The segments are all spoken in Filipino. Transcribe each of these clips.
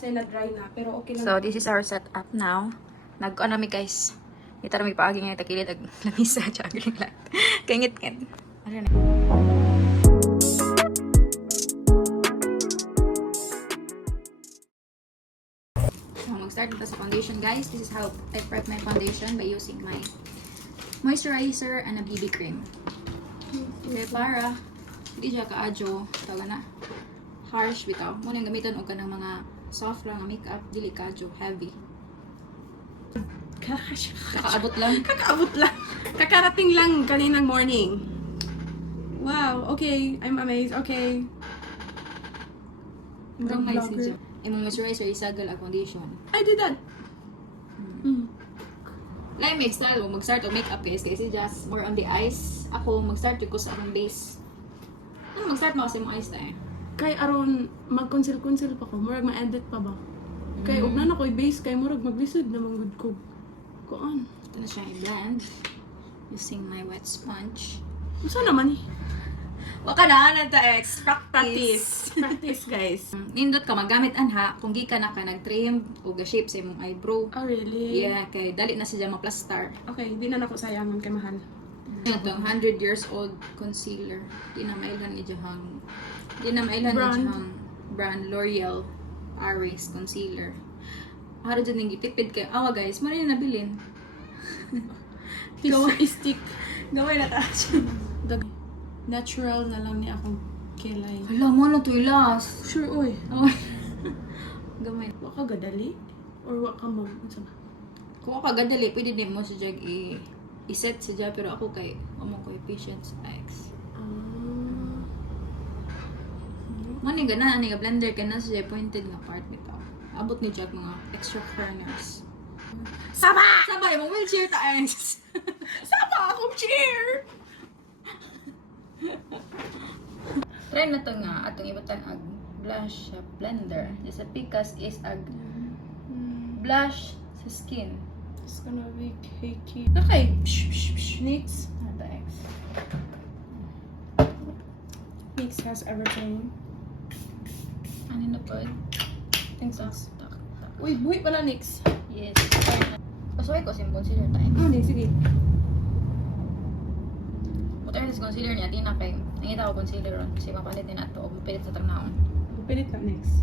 Kasi na-dry na, pero okay lang. So, this is our setup now. Nag-ano mi guys. Dito na may paagi nga takilid ag lamisa jogging lang. Kangit-ngit. Ano na? So, mag-start na sa foundation guys. This is how I prep my foundation by using my moisturizer and a BB cream. Okay, para hindi siya ka-adyo, tawag na, harsh bitaw. Muna yung gamitan o ka ng mga soft lang na makeup, dili ka-adyo, heavy. Kakaabot lang. Kakaabot lang. Kakarating lang kaninang morning. Wow, okay. I'm amazed. Okay. Murang may siya. Imong moisturizer, isagal ang foundation. I did that. Like make style, mag-start og makeup guys, kasi just more on the eyes. Ako, mag-start ko sa akong base. Ano mag-start mo kasi mong eyes tayo? Kay aron mag-conceal pa ko, murag ma-edit pa ba? Kay ug na ko'y base kay murag maglisod na manggod ko. Kuan. Ito na siya i-blend using my wet sponge. Unsa naman eh? Waka na na ta ex Practice. Practice, guys. Nindot ka magamit anha kung gikan na ka nag-trim o ga-shape sa imong eyebrow. Oh, really? Yeah, kay dali na siya ma-plaster. Okay, di na nako sayangon kay mahal. Ito, 100 years old concealer. Di na mailan ni Jahang. Di na mailan ni Brand? Jahang brand L'Oreal Paris concealer. Haro dyan yung gitipid kay awa guys, mo rin nabilin. Tissue stick. Gawin na tayo. Natural na lang ni akong kilay. Hala mo na to ilas. Sure, oy. Gamay. Wa ka gadali? Or wa ka mo? Unsa ba? Kung ako kagadali, pwede din mo sa jag i-set sa jag, pero ako kay umong ko patience X. Mani gana ani nga blender ka na sa pointed nga part bitaw. Abot ni jag mga extra corners. Saba! Sabay mo wheelchair ta X. Saba akong chair! Try na to nga atong ibutan ag blush sa blender. Sa Picas is ag blush sa skin. It's gonna be cakey. Okay. Next. Ano X? Mix has everything. Ano na po? Thanks, Tak, Mix. tak, tak. Uy, buhi pa na next. Yes. Pasuway ko sim concealer tayo. Di, sige. Buta sa concealer niya, di na kay nangita ko concealer ron. Kasi mapalit din nato o mapilit sa tagnaon. Pilit na next.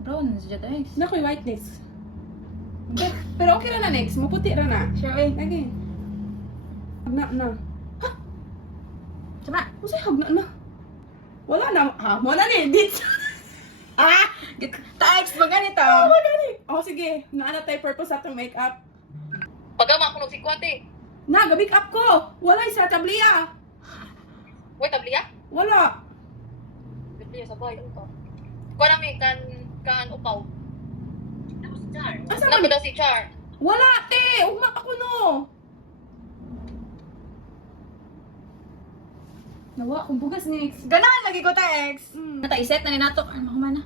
Brown siya guys. Nakoy white next. Pero okay ra na next. Maputi ra na. Sure, eh. Lagi. Hagna na. Sama. Usay hagna na. Wala na. Ah, mo na ni. Dit. Ah! Ta-ex ba ganito? Oh my God. Oh, sige. Naana tayo purpose sa itong makeup. Pagama ako ng sikwate. Na, gabik up ko. Wala sa tabliya. Wait, tabliya? Wala. Tabliya sa bahay. Ano to? Kuha namin kan upaw. Asa Ano man? daw si Char? Wala, te. Ugma ako no. Nawa, kung bugas next. Ganahan lagi ko ta-ex. Mm. Nata iset na ni nato. Ano man na?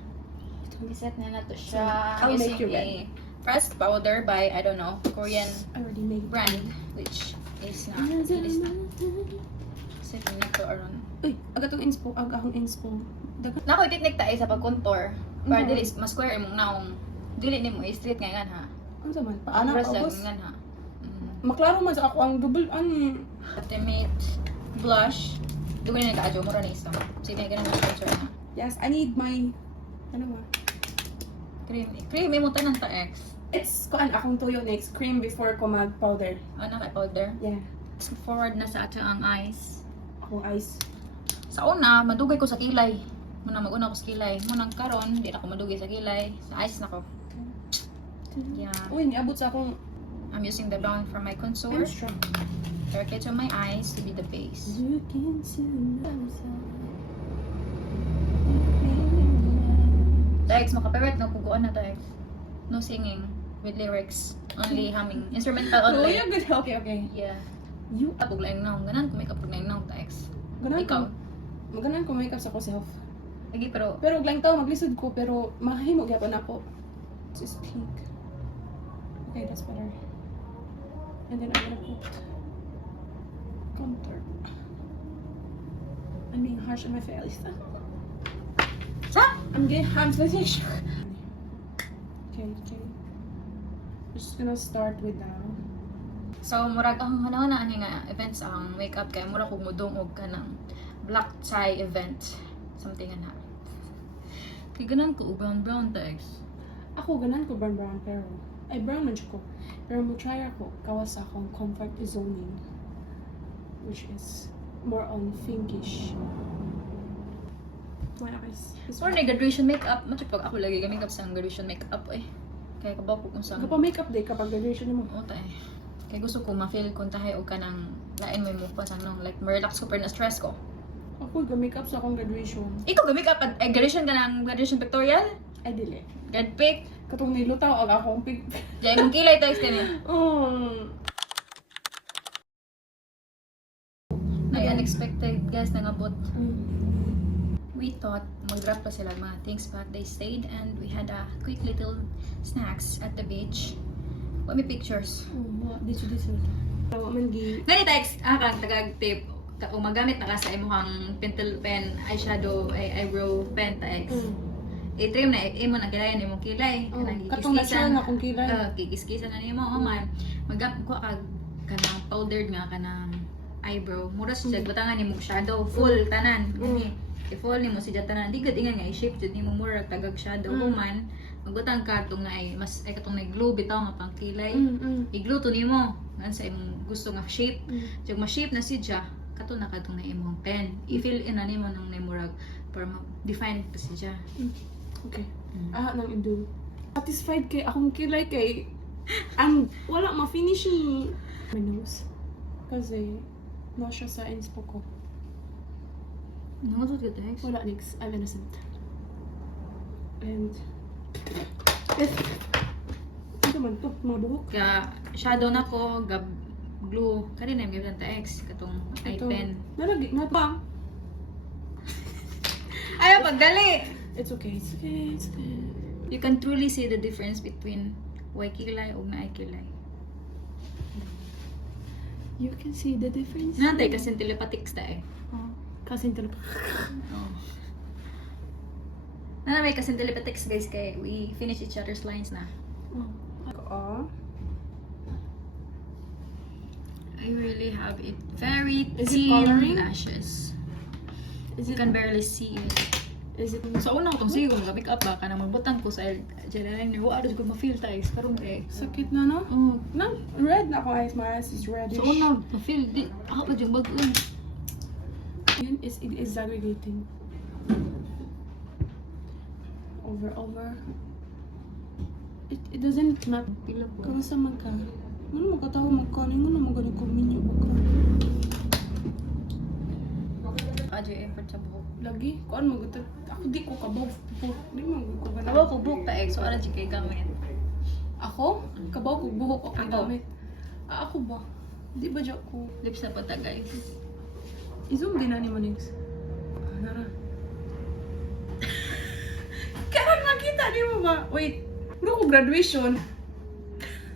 Iset na nato siya. I'll make Using you a pressed powder by I don't know Korean I already made brand which is not it is not setting na to around. Uy, agatong inspo. Agahong inspo. Dagat. Nako technique ta sa pag-contour para Mhm. dili mas square imong naong dili nimo i-straight nga ha. Ano sa man? Paano Press ka, lang boss? nga ha. Maklaro man sa ako ang double, ano. Ultimate blush. Dugo na nagka-adyo mo rin ito. Sige, ganun na sponsor na. Yes, I need my, ano ba? Cream. Cream, mo tanan ta X. It's, kuan, akong tuyo next. Cream before ko mag-powder. Ano kay powder? Yeah. Forward na sa ato ang eyes. Akong eyes. Sa una, madugay ko sa kilay. Muna mag-una ko sa kilay. Munang karon, hindi na ako madugay sa kilay. Sa eyes na ko. Yeah. Uy, niabot sa akong I'm using the brown for my contour. extra. Dark it on my eyes to be the base. Look into Tex, makaparet na kuguan na Tex. No singing with lyrics. Only humming. Instrumental Oh, only. you're good. Okay, okay. Yeah. You, Kapag lang naong. Ganan ko make up pag lang naong Tex. ganan Ikaw. ko. Maganan ko makeup sa ko self. Lagi pero Pero lang tao, maglisod ko, pero mahimo gyapon ako. This is pink. Okay, that's better. And then I'm gonna put contour. I'm being harsh on my face. sa I'm finished. Okay. Just gonna start with the So, murag ang hanaw-na ani nga events ang makeup kay murag kung mudungog ka ng black tie event. Something na. Kay ganan ko brown text. ako ganan ko brown pero ay brown man siya ko. Pero mo try ako kawas sa akong comfort zoning, which is more on pinkish. Wala guys. Or na graduation makeup, mo pag ako lagi gamit sa graduation makeup eh. Kaya kabaw ko kung sa Kapag makeup day kapag graduation mo. Ota eh. Kaya gusto ko ma-feel kung tahay o ka ng lain mo yung pa sa nung like ma-relax ko pero na-stress ko. Ako ga-makeup sa akong graduation. Ikaw gamit ka pa graduation ka ng graduation pictorial? Ay dili. Grad pic? Katong nilutaw ang akong pig. Diyan mong kilay text din. Ay unexpected guys nangabot. We thought mag-drop pa sila mga things but they stayed and we had a quick little snacks at the beach. What may pictures? Dito. Tawa man gi. Gani text kang tagag tip kung magamit na ka sa imong pencil pen, eyeshadow, eyebrow pen text. I-trim na imo na kilay imong kilay. Katong natural na akong kilay. Kikis-kisan na nimo man. Magamit ko kanang powdered nga kanang eyebrow. Mura siya batangan nimo shadow full tanan. Gani. I-full nimo siya tanan. Di gud ingan nga i-shape jud nimo mura tagag shadow man. Magbutang ka itong nga mas ay katong nag-glue bitaw nga pang kilay. I-glue to nimo ngan sa imong gusto nga shape. Jug ma-shape na siya kato na kadtong na imong pen. I-fill in na nimo nang nimurag para ma-define pa siya. Okay. Nang indo. Satisfied kay akong kilay kay ang wala ma-finish ni my nose. Kasi na siya sa inspo ko. Nangasot ka text? Wala next. I'm innocent. And ito man to, mga buhok. Kaya shadow na ko, glue. Kani na yung gawin ta X, katong eye Ito. pen. Nalagi, nga pa. Ayaw, pagdali! It's okay. You can truly see the difference between way kilay o na ay kilay. You can see the difference. Nantay kasi telepathics ta eh. Kasi ito Oh. May kasi telepathics guys kay we finish each other's lines na. I really have it very Is it thin coloring? lashes. Is You it, can barely see it. is it, Sa unang itong sigong mag-make up ba ka na magbutang ko sa eyeliner, wala ko ma-feel tayo. Karong eh. sakit na no? Oh. Nang red na ako eyes, my eyes is reddish. Sa unang, ma-feel, di, ako pa dyan bago. Yun is it is aggregating. Over. It doesn't matter. Pila po. Kamusta man ka? Ano magkatawa magkanin? Ano magaling kuminyo ba ka? Adyo effort sa buhok. Lagi? Kuan magutag? Ako di ko kabaw. Di mo ko ganun. Tawa ko buhok ta so ano dyan kayo gamit. Ako? Kabaw ko buhok ako Ako. gamit. Ako ba? Di ba dyan ko? Lips na po ta guys. I-zoom din na ni Manix. Nara. Kaya makita di mo ba? Wait. Pero ko graduation.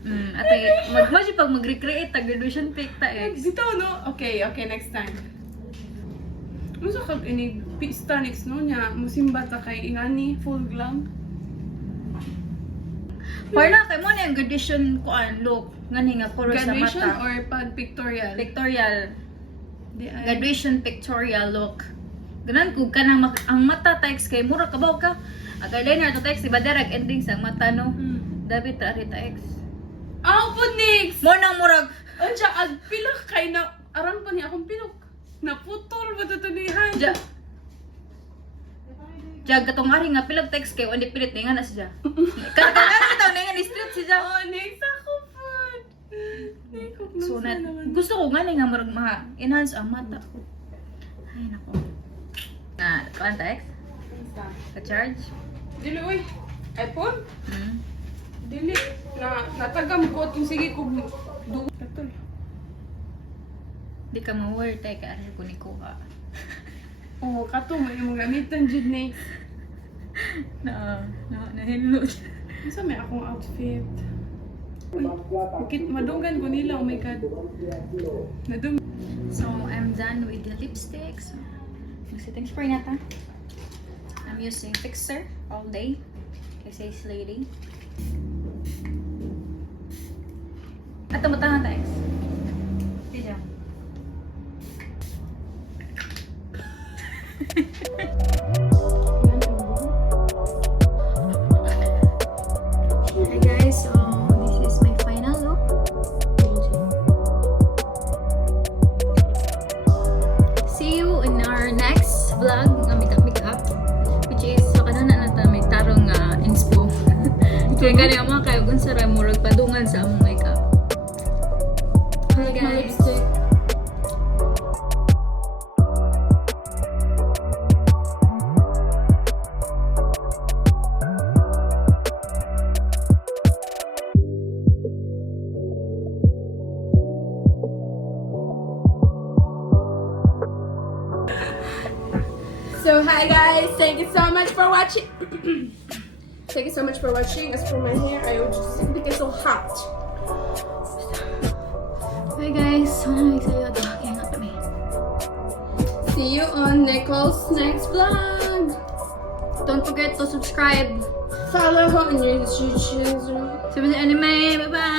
Ate, mag-imagine pag mag-recreate ta graduation pic ta Dito no? Okay, next time. Musa kag ini pista next no nya musimba ta kay ingani full glam. Para na kay mo na yung graduation ko look ngani nga puro sa Graduation mata. or pag pictorial? Pictorial. Di ay. Graduation pictorial look. Ganan ko kanang ang mata text kay mura kabaw ka. Ang eyeliner to text diba direct ending sa mata no. Dapat ta rita X. Ang punix! Mo nang murag Andiya, ag pilak kay na, aram pa ni akong pilok. Naputol ba ito nihan? Jag katong ari nga pilag text kay hindi pilit nga na siya. Kada taw na nga straight siya. Oh, next ako po. So gusto ko nga nga murag ma-enhance ang mata ko. Ay nako. Na, kuan text? Ka-charge? Dili, uy. iPhone? Hmm. Dili. Natagam ko itong sige ko. Katol. Di ka ma-wear tayo ka ari ko ni kuha. Oh, kato, may mong gamitan dyan next. Nahilo. Isa may akong outfit. Uy, madugan ko nila. Oh my God. Nadung. So, I'm done with the lipsticks. Mag-setting spray na ta. I'm using fixer all day. Kasi is lady. At tumutahan tayo. Video. Hi guys, so this is my final look. See you in our next vlog ng makeup, which is sa kanana na may tarong inspo. Kaya gani ang mga kayo kung saray murag padungan sa among makeup. Hi guys. So hi guys, thank you so much for watching. Thank you so much for watching. As for my hair, I will just simply get so hot. Hi guys, so excited kaya nga kami. See you on Nicole's next vlog. Don't forget to subscribe. Follow her on your YouTube. Sabi sa anime, bye bye.